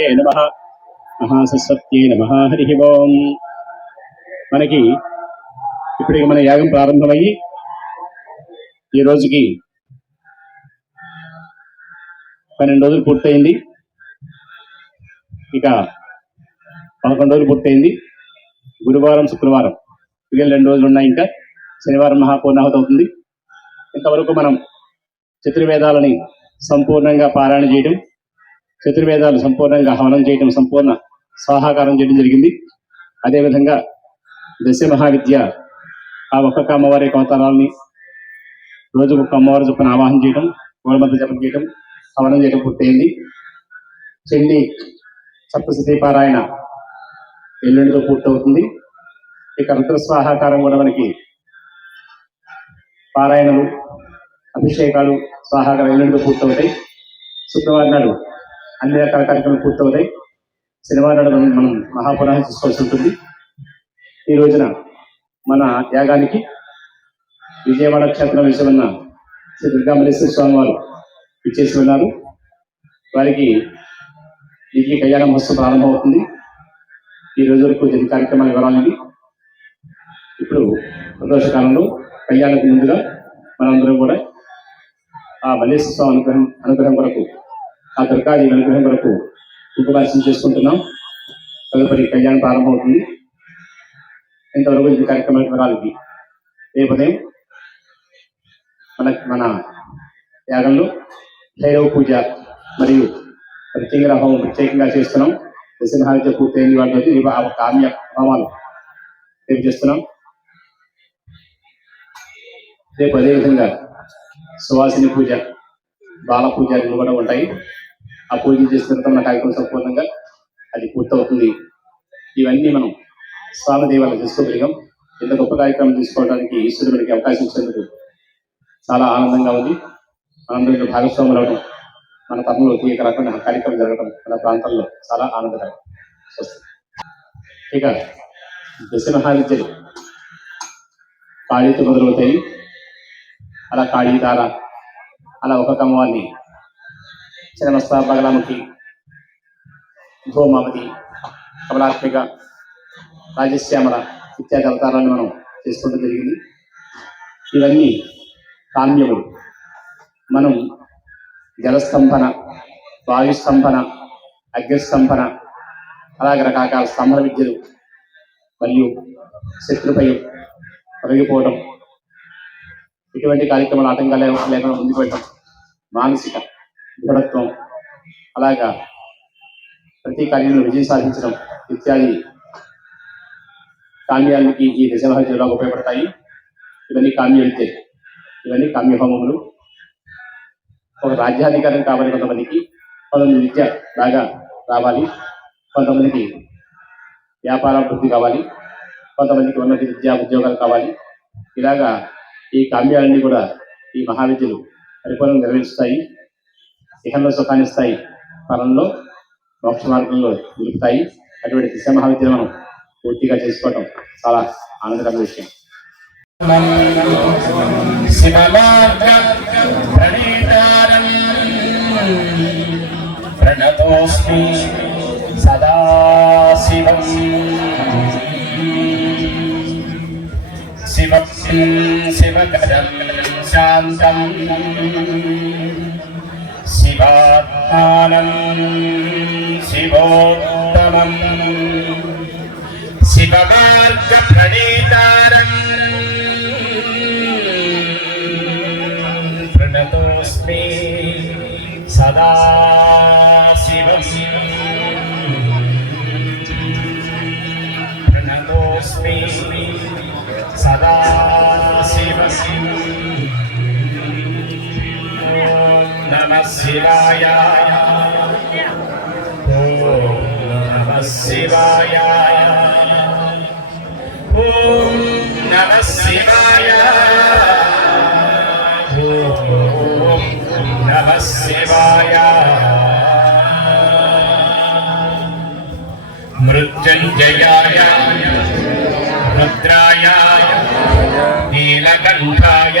మహాగణపతయే నమ. మహాసరస్వత్యే నమ. హరి ఓం. మనకి ఇప్పటికి మన యాగం ప్రారంభమయ్యి ఈ రోజుకి పన్నెండు రోజులు పూర్తయింది. ఇక పదకొండు రోజులు పూర్తయింది. గురువారం శుక్రవారం ఇక రెండు రోజులు ఉన్నాయి ఇంకా. శనివారం మహాపూర్ణాహుతి అవుతుంది ఇంతవరకు మనం చతుర్వేదాలని సంపూర్ణంగా పారాయణ చేయడం చతుర్వేదాలు సంపూర్ణంగా హవనం చేయడం సంపూర్ణ స్వాహాకారం చేయడం జరిగింది. అదేవిధంగా దశ మహావిద్య ఆ ఒక్కొక్క అమ్మవారి కోతారాలని రోజు ఒక్క అమ్మవారి చొప్పున ఆవాహన చేయడం గోడమద్ద జపం చేయడం హవనం చేయడం పూర్తయింది. చెల్లి సప్తశతి పారాయణ ఎల్లుండితో పూర్తవుతుంది. ఇక రుద్రస్వాహాకారం కూడా మనకి పారాయణలు అభిషేకాలు స్వాహాకారం ఎల్లుండితో పూర్తవుతాయి. శుక్రవారం నాడు అన్ని రకాల కార్యక్రమాలు పూర్తవుతాయి. శనివారం నాడు మనం మహాపురాణం చూసుకోవాల్సి ఉంటుంది. ఈ రోజున మన యాగానికి విజయవాడ క్షేత్రం వేసి ఉన్న శ్రీ దుర్గామలేశ్వర స్వామి వారు ఇచ్చేసి ఉన్నారు. వారికి దివ్య కళ్యాణ మహోత్సవం ప్రారంభమవుతుంది. ఈ రోజు వరకు జరిగిన కార్యక్రమాల వివరాలని ఇప్పుడు ప్రదోషకాలంలో కళ్యాణకు ముందుగా మనందరం కూడా ఆ మలేశ్వర స్వామి అనుగ్రహం అనుగ్రహం కొరకు ఆ దుర్గాది అనుగ్రహం వరకు ఉపవాసం చేసుకుంటున్నాం. తదుపరి కళ్యాణం ప్రారంభమవుతుంది. ఇంతవరకు ఈ కార్యక్రమం వివరాలకి రేపు ఉదయం? మన మన యాగంలో భైరవ పూజ మరియు ప్రత్యేక హోమం ప్రత్యేకంగా చేస్తున్నాం. దశమహావిద్య పూర్తయింది వాళ్ళ ఒక ఆమ్య కామ్య హోమాలు రేపు చేస్తున్నాం. రేపు అదేవిధంగా సువాసిని పూజ బాల పూజ కూడా ఉంటాయి. ఆ పూజ చేసిన తర్వాత మన సంపూర్ణంగా అది పూర్తవుతుంది. ఇవన్నీ మనం స్వామి దేవాలయం చేసుకోగలిగాం. ఇంత గొప్ప కార్యక్రమం తీసుకోవడానికి ఈశ్వరుడు మనకి అవకాశం ఇచ్చినందుకు చాలా ఆనందంగా ఉంది. మనందరూ భాగస్వాములు అవడం మన తరంలో ఈ రకమైన కార్యక్రమం జరగడం మన ప్రాంతంలో చాలా ఆనందకరం. ఇక దశ మహావిద్యలు కాళీతో మొదలవుతాయి. అలా కాళీ తార అలా ఒక్కొక్క అమ్మవారిని చిన్నమస్త బగలాముఖి భూమావతి కమలాత్మిక రాజశ్యామల ఇత్యాది అవతారాలను మనం చేసుకుంటూ జరిగింది. ఇవన్నీ కామ్యములు. మనం జలస్తంభన వాయుస్తంభన అగ్నిస్తంభన అలాగే రకరకాల స్తంభన విద్యలు మరియు శత్రుపై తొలగిపోవడం ఇటువంటి కార్యక్రమాలు ఆటంకాలు లేకుండా లేకుండా ముందుకు వెళ్ళడం మానసిక దృఢత్వం అలాగా ప్రతి కార్యంలో విజయం సాధించడం ఇత్యాది కామ్యాలకి ఈ దశమహాజీలో ఉపయోగపడతాయి. ఇవన్నీ కామ్య ఇవన్నీ కామ్యహోమములు. ఒక రాజ్యాధికారం కావాలి కొంతమందికి కొంతమంది విద్య బాగా రావాలి కొంతమందికి వ్యాపార వృద్ధి కావాలి కొంతమందికి ఉన్నత విద్యా ఉద్యోగాలు కావాలి. ఇలాగా ఈ కామ్యాలన్నీ కూడా ఈ మహావిద్యలు పరిపూర్ణంగా నిర్వహిస్తాయి ఇహంలో సుఖాన్నిస్తాయి పరంలో మోక్ష మార్గంలో నిలుపుతాయి అటువంటి దిశ మహావిద్యను పూర్తిగా చేసుకోవటం చాలా ఆనందకరమైన విషయం. ప్రణతోస్మి సదా శివం శివకరం శాంతం. आत्मानं शिवोत्तमम् शिवमार्गप्रणीतारम् प्रणतोऽस्मि सदा शिवम् प्रणतोऽस्मि सदा शिवम् శివం నమ శివాయ ఓం నమ శివాయ ఓం నమ శివాయ ఓం నమ శివాయ మృత్యుంజయాయ రుద్రాయ నీలకంఠాయ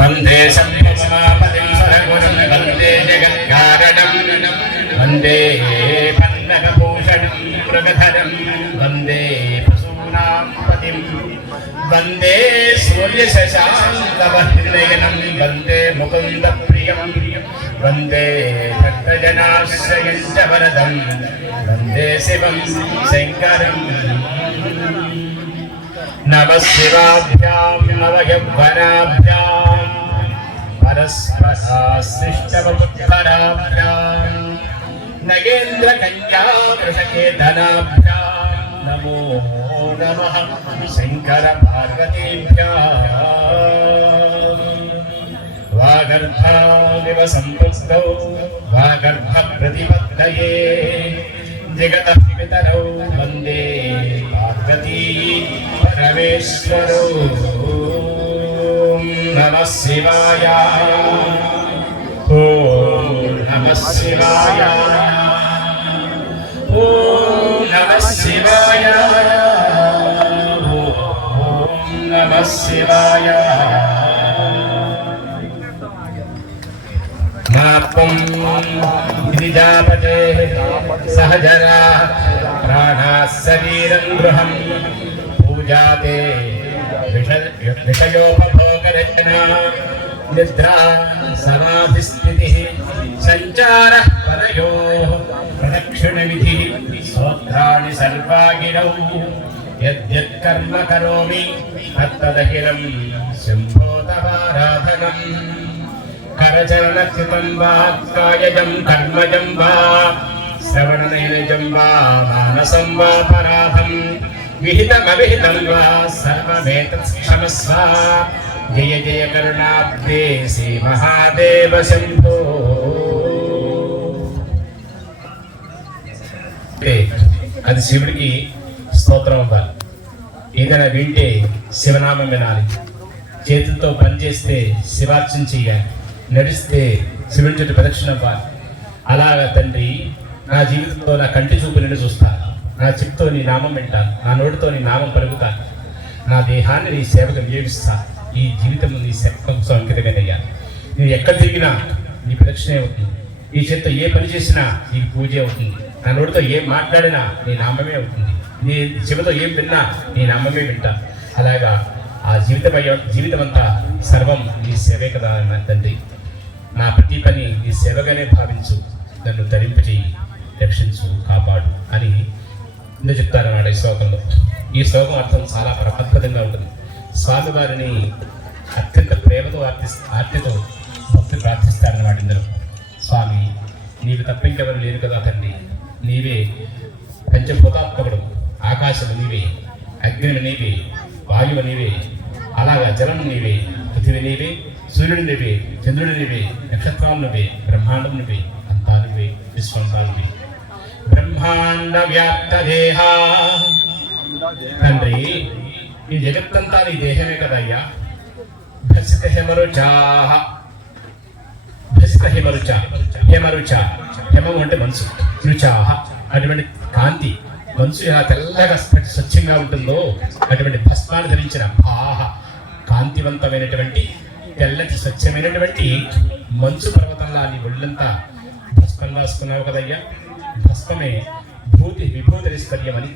വന്ദേ സത്യസമാപതിം സഹഗുരും വന്ദേ ജഗത്കാരണം. വന്ദേ പന്നകഭൂഷണം മൃഗധരം വന്ദേ പശൂനാം പതിം വന്ദേ സൂര്യശശാന്തവർത്തിനയനം വന്ദേ മുകുന്ദപ്രിയം. വന്ദേ ഭക്തജനാശ്രയഞ്ച വന്ദേ ശിവം ശങ്കരം. നമ ശിവാഭ്യാം നവഹ്വനാഭ്യാം नवयौवनाभ्यां परस्पराश्लिष्टवपुत्तराभ्यां नगेन्द्रकन्या वृषकेतनाभ्यां नमो नमः शङ्करपार्वतीभ्याम् वागर्भाविव सम्पृक्तौ वागर्भप्रतिपत्तये जगतः पितरौ वन्दे पार्वती परमेश्वरौ ॐ नमः शिवाय ॐ नमः शिवाय ॐ नमः शिवाय ॐ नमः शिवाय मात्वं गिरिजापते सहजरा प्राणाः शरीरं गृहं पूजाते विष- विषयोपभोगरचना निद्रा समाधिस्थितिः सञ्चारः परयोः प्रदक्षिणविधिः स्तोत्राणि सर्वागिरौ यद्यत्कर्म करोमि तत्तदखिलं शम्भोतवाराधनम् करचरणच्युतं वा कायजं कर्मजं वा श्रवणनैनजं वा मानसं वा पराधं विहितमविहितं वा सर्वमेतत् क्षमस्व జయ జయ కరుణాబ్దే శ్రీ మహాదేవ శంభో. అది శివుడికి స్తోత్రం అవ్వాలి ఏదైనా వింటే శివనామం వినాలి. చేతులతో పనిచేస్తే శివార్చన చేయాలి. నడిస్తే శివుని చెట్టు ప్రదక్షిణ అవ్వాలి. అలాగా తండ్రి నా జీవితంలో నా కంటి చూపు నిన్ను చూస్తాను నా చెప్తో నీ నామం వింటాను నా నోటితో నీ నామం పలుకుతాను నా దేహాన్ని నీ సేవకు వినియోగిస్తాను ఈ జీవితం నీ సేవ కోసం నువ్వు ఎక్కడ తిరిగినా నీ ప్రదక్షిణే అవుతుంది. ఈ చేత ఏ పని చేసినా నీకు పూజ అవుతుంది. నా నోటితో ఏం మాట్లాడినా నీ నామమే అవుతుంది. నీ చెవితో ఏం విన్నా నీ నామమే వింటా. అలాగా ఆ జీవితం జీవితం అంతా సర్వం నీ సేవే కదా నా తండ్రి. నా ప్రతి పని నీ సేవగానే భావించు. నన్ను ధరింపజేయి రక్షించు కాపాడు అని ఇందులో చెప్తారన్నాడు ఈ శ్లోకంలో. ఈ శ్లోకం అర్థం చాలా ప్రపద్భుతంగా ఉంటుంది. స్వామి వారిని అత్యంత ప్రేమతో ఆర్తి ఆర్తితో భక్తులు ప్రార్థిస్తారన్నమాట ఇందులో. స్వామి నీవు తప్ప ఇంకెవరు లేరు కదా తండ్రి. నీవే పంచభూతాత్మకుడు. ఆకాశము నీవే అగ్నిని నీవే వాయువు నీవే అలాగా జలం నీవే పృథివీ నీవే సూర్యుడు నీవే చంద్రుడు నీవే నక్షత్రాలు నువ్వే బ్రహ్మాండం నువ్వే అంతా నువ్వే విశ్వంతా నువ్వే. బ్రహ్మాండ వ్యాప్త దేహ తండ్రి ఈ జగత్తంతా నీ దేహమే కదయ్యా. భసిత హెమరుచాహ భసిత హిమరుచ. హెమరుచ హెమం అంటే మనసు. రుచాహ అటువంటి కాంతి. మనసు ఎలా తెల్లగా స్వచ్ఛంగా ఉంటుందో అటువంటి భస్మాన్ని ధరించిన భాహ కాంతివంతమైనటువంటి తెల్లటి స్వచ్ఛమైనటువంటి మంచు పర్వతంలా నీ ఒళ్ళంతా భస్మం రాసుకున్నావు కదయ్యా. భస్మమే భూతి విభూతిరిస్తర్యమని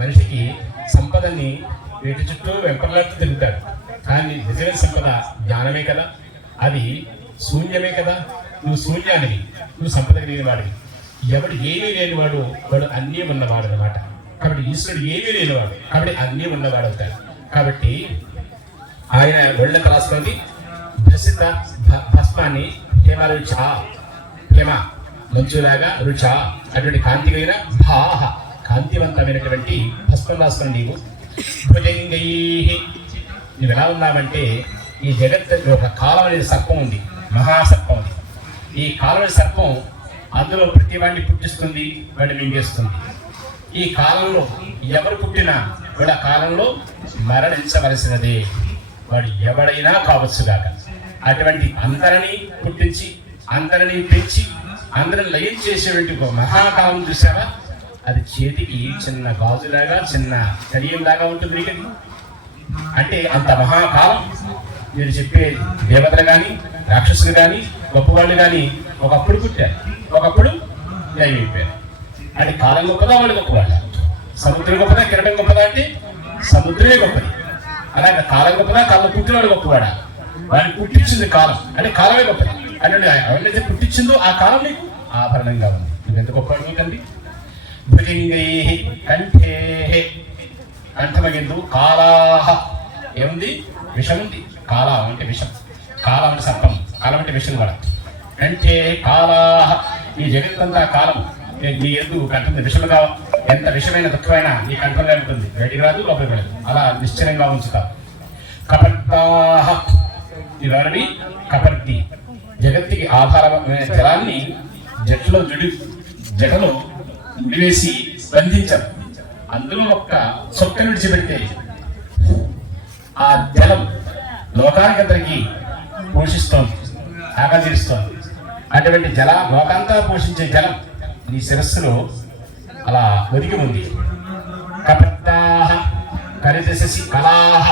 మనిషికి సంపదని వీటి చుట్టూ వెంపర్లాడుతూ తింటారు. కానీ నిజమైన సంపద జ్ఞానమే కదా? అది శూన్యమే కదా? నువ్వు శూన్యానివి. నువ్వు సంపద కలిగిన వాడివి ఎవడు ఏమీ లేనివాడు వాడు అన్నీ ఉన్నవాడు అనమాట కాబట్టి ఈశ్వరుడు ఏమీ లేనివాడు కాబట్టి అన్నీ ఉన్నవాడు అవుతాడు కాబట్టి ఆయన ఒళ్ళంత రాసుకొని ప్రసిద్ధ భ- భస్మాన్ని హేమ రుచ హేమ మంచులాగా రుచ అటువంటి కాంతిమైన భాహ కాంతివంతమైనటువంటి భస్మం రాసుకొని నీవు. నువ్వు ఎలా ఉన్నావంటే ఈ జగత్ ఒక కాలం అనేది సర్పం ఉంది మహాసర్పం ఉంది ఈ కాలం సర్పం అందులో ప్రతి వాడిని పుట్టిస్తుంది వాడిని మింగేస్తుంది. ఈ కాలంలో ఎవరు పుట్టినా వాడు ఆ కాలంలో మరణించవలసినదే. వాడు ఎవడైనా కావచ్చుగాక అటువంటి అందరినీ పుట్టించి అందరినీ పెంచి అందరిని లయం చేసేటువంటి ఒక మహాకాలం చూసావా అది చేతికి చిన్న గాజులాగా చిన్న కడియంలాగా ఉంటుంది మీకు అంటే అంత మహాకాలం మీరు చెప్పే దేవతలు కానీ రాక్షసులు కానీ గొప్పవాళ్ళు కానీ ఒకప్పుడు పుట్టారు. ఒకప్పుడు అయిపోయారు అంటే కాలం గొప్పదా వాళ్ళు గొప్పవాళ్ళ? సముద్రం గొప్పదా కిరణం గొప్పదా అంటే సముద్రమే గొప్పది. అలాగే కాలం గొప్పదా కాలం పుట్టినవాడు గొప్పవాడా? వాడిని పుట్టించింది కాలం. అంటే కాలమే గొప్పది. అంటే ఎవరినైతే పుట్టించిందో ఆ కాలం నీకు ఆభరణంగా ఉంది. నువ్వు ఎంత గొప్పవాడు తండ్రి? భుజంగై కంఠే. కంఠమగిందు కాలాహ. ఏముంది? విషం ఉంది కాలా అంటే విషం. కాలం అంటే సర్పం. కాలం అంటే విషం కూడా. అంటే కాలాహ. ఈ జగత్తంతా కాలం నీ- ఎద్దు కంఠం విషముగా ఎంత విషమైన దుఃఖమైన నీ కంఠంలో ఉంటుంది. బయటికి రాదు లోపలికి వెళ్ళదు అలా నిశ్చలంగా ఉంచుతా. కపర్తాహ ఇవన్నీ కపర్తి. జగత్తుకి ఆధారమైన జలాన్ని జట్లో జుడి జటలో ముడివేసి బంధించరు అందులో ఒక్క చుక్క విడిచిపెడితే ఆ జలం లోకానికి అందరికీ పోషిస్తోంది ఆకర్షిస్తోంది. అటువంటి జల లోకాంతా పోషించే జలం నీ శిరస్సులో అలా ఒదిగి ఉంది. కపత్తాహ కలిత శశి కళాహ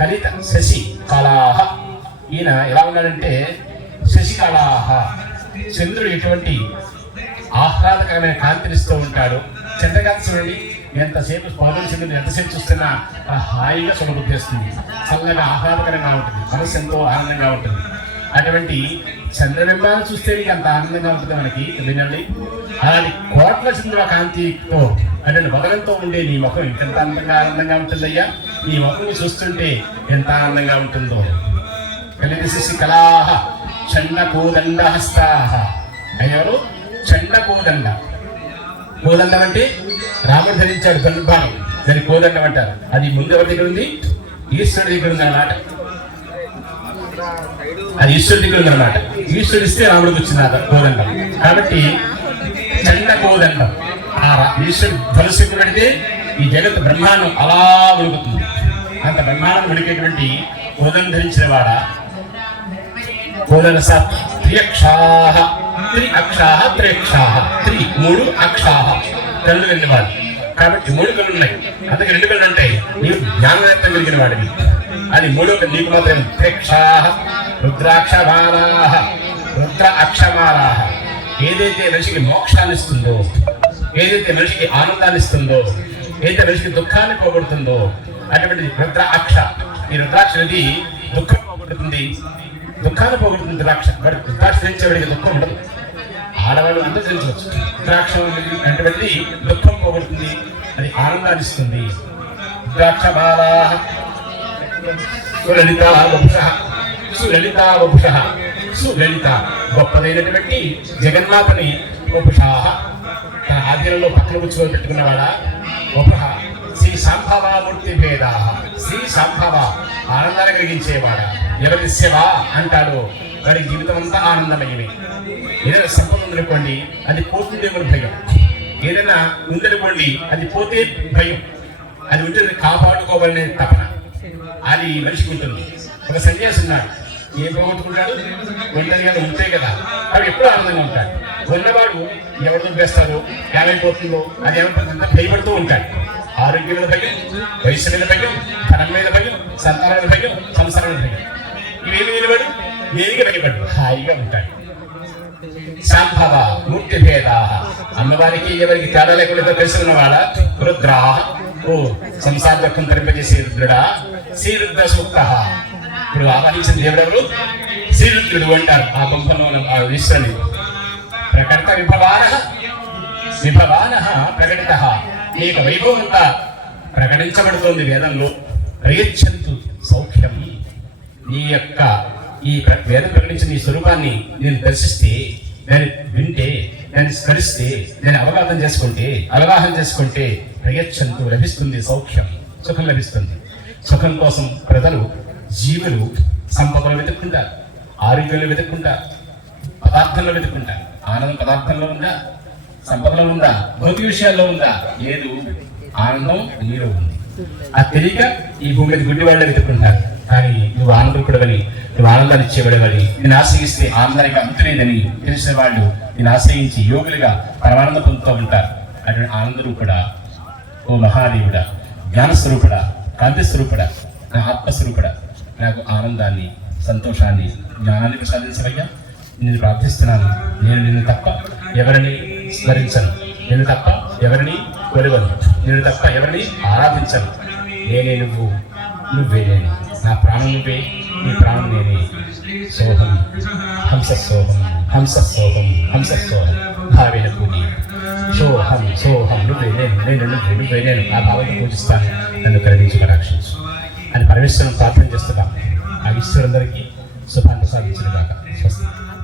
కలిత శశి కళాహ. ఈయన ఎలా ఉన్నాడంటే శశికళాహ చంద్రుడు ఎటువంటి ఆహ్లాదకరమైన కాంతినిస్తూ ఉంటాడు. చంద్రకాంతి చూడండి ఎంతసేపు పౌరుల చంద్రుని ఎంతసేపు చూస్తున్నా ఆ హాయిగా సుఖబుద్ధి వస్తుంది చల్లగా ఆహ్లాదకరంగా ఉంటుంది. మనసు ఎంతో ఆనందంగా ఉంటుంది. అటువంటి చంద్రబింబాన్ని చూస్తే నీకు అంత ఆనందంగా ఉంటుంది మనకి వినండి. అలాంటి కోట్ల చంద్ర కాంతితో అటువంటి వదనంతో ఉండే నీ ముఖం ఇంకెంత అందంగా ఆనందంగా ఉంటుందయ్యా? నీ ముఖం చూస్తుంటే ఎంత ఆనందంగా ఉంటుందో. కలిసి కళాహ చండ కోదండ హస్తాహ అయ్యారు చండ కోదండ. కోదండం అంటే రాముడు ధరించాడు ధనుర్బాణం దాని కోదండం అంటారు. అది ముందు ఎవరి దగ్గర ఉంది? ఈశ్వరుడి దగ్గర ఉంది అన్నమాట అది ఈశ్వరుడి దగ్గర ఉంది అన్నమాట ఈశ్వరుడు ఇస్తే రాముడికి వచ్చిన కోదండం. కాబట్టి చండ కోదండం. ఆ ఈశ్వరుడు ధనుసు పెడితే ఈ జగత్ బ్రహ్మాండం అలా ఉడుకుతుంది అంత బ్రహ్మాండం ఉడికేటువంటి కోదం ధరించిన వాడా? కోదనస త్రియక్షాహ త్రి అక్షాహ త్రియక్షాహ త్రి మూడు అక్షాహ కళ్ళు కలిగిన వాడు. కాబట్టి మూడు కళ్ళు ఉన్నాయి. అందుకే రెండు కళ్ళు ఉంటాయి నీవు జ్ఞానవేత్తం కలిగిన వాడివి. అది మూడో నీకు మాత్రం త్రియక్షాహ రుద్రాక్షమాలాహ రుద్ర అక్షమాలాహ ఏదైతే మనిషికి మోక్షాన్ని ఇస్తుందో ఏదైతే మనిషికి ఆనందాన్ని ఇస్తుందో ఏదైతే మనిషికి దుఃఖాన్ని పోగొడుతుందో అటువంటి రుద్ర అక్ష ఈ రుద్రాక్ష అనేది దుఃఖం పోగొడుతుంది. దుఃఖాన్ని పోగొడుతుంది ద్రాక్ష. మరి ద్రాక్ష ధరించేవాడికి దుఃఖం ఉండదు. ఆడవాళ్ళు అందరూ ధరించవచ్చు ద్రాక్ష అంటే దుఃఖం పోగొడుతుంది. అది ఆనందాన్ని ఇస్తుంది. ద్రాక్ష బాలా. సులలిత వపుష. సులలిత వపుష. సులలిత గొప్పదైనటువంటి జగన్నాథని వపుషాహ తన ఆధ్యంలో పక్కన కూర్చోబెట్టుకున్నవాడా వపుష. సంభవ మూర్తి భేద శ్రీ సంభవ ఆనందాన్ని కలిగించేవాడా. ఎవరి శివ అంటాడు. వారి జీవితం అంతా ఆనందమయమే. ఏదైనా సంపద ఉందనుకోండి అది పోతుందేమో భయం. ఏదైనా ఉందనుకోండి అది పోతే భయం. అది ఉంటుంది కాపాడుకోవాలనే తపన. అది మనిషికి ఉంటుంది. ఒక సన్యాసి ఉన్నాడు. ఏం పోగొట్టుకుంటాడు? ఒంటరిగా ఉంటే కదా అవి ఎప్పుడు ఆనందంగా ఉంటాడు. ఉన్నవాడు ఎవరు వేస్తారో ఏమైపోతుందో అది ఏమైపోతుందో భయపడుతూ ఉంటాడు. ఆరోగ్యం మీద భయం వయసు మీద భయం ధనం మీద భయం సంతానం మీద భయం సంసారం మీద భయం ఇవేమి నిలబడి? దేనికి భయపడు హాయిగా ఉంటాయి. సంభవ మూర్తి భేద అమ్మవారికి ఎవరికి తేడా లేకుండా తెలుసుకున్న వాళ్ళ రుద్రా ఓ సంసార దుఃఖం తరింపజేసే రుద్రుడా? శ్రీరుద్ర సూక్త. ఇప్పుడు ఆహ్వానించిన దేవుడెవరు శ్రీరుద్రుడు అంటారు. ఆ బొమ్మలో ఆ ఈశ్వరుని. ప్రకటన విభవాన. విభవాన ప్రకటిత. నీ యొక్క ప్రకటించబడుతోంది వేదంలో. ప్రయచ్చంతు సౌఖ్యం. నీ యొక్క ఈ ప్ర- వేదం ప్రకటించిన ఈ స్వరూపాన్ని నేను దర్శిస్తే దాన్ని వింటే దాన్ని స్మరిస్తే దాన్ని అవగాహన చేసుకుంటే అవగాహన చేసుకుంటే ప్రయచ్చంతు లభిస్తుంది సౌఖ్యం. సుఖం లభిస్తుంది. సుఖం కోసం ప్రజలు జీవులు సంపదలు వెతుక్కుంటారు. ఆరోగ్యంలో వెతుక్కుంటారు. పదార్థంలో వెతుక్కుంటారు. ఆనందం పదార్థంలో ఉందా? సంపదలో ఉందా? భౌతిక విషయాల్లో ఉందా? లేదు. ఆనందం నీలో ఉంది. ఆ తెలియక ఈ భూమి మీద గుడ్డి వాళ్ళు వెతుకుంటారు కానీ నువ్వు ఆనందపడవని నువ్వు ఆనందాన్ని ఇచ్చేవాడవని నేను ఆశ్రయిస్తే ఆనందానికి అంతులేదని తెలిసిన వాళ్ళు నేను ఆశ్రయించి యోగులుగా పరమానందం పొందుతూ ఉంటారు. అటువంటి ఆనందం కూడా ఓ మహాదేవుడా. జ్ఞాన స్వరూపుడా కాంతి స్వరూపుడా నా ఆత్మస్వరూపుడా? నాకు ఆనందాన్ని సంతోషాన్ని జ్ఞానాన్ని ప్రసాదించవయ్యా. నేను ప్రార్థిస్తున్నాను. నేను నిన్ను తప్ప ఎవరిని స్మరించను. నేను తప్ప ఎవరిని కొలువను. నేను తప్ప ఎవరిని ఆరాధించను. నేనే నువ్వు నువ్వే నేను. నా ప్రాణం నువ్వే నీ ప్రాణం నేనే. సోహం హంస సోహం హంస సోహం హంస సోహం భావేన పూజి. సోహం సోహం నువ్వే నేను నేను నువ్వు నువ్వే నేను. నా భావంతో పూజిస్తాను. నన్ను కలిగించి రక్షించు. అని పరమేశ్వరం ప్రార్థన చేస్తున్నాం ఆ ఈశ్వరులందరికీ శుభాన్ని సాధించిన కాక స్వస్తి.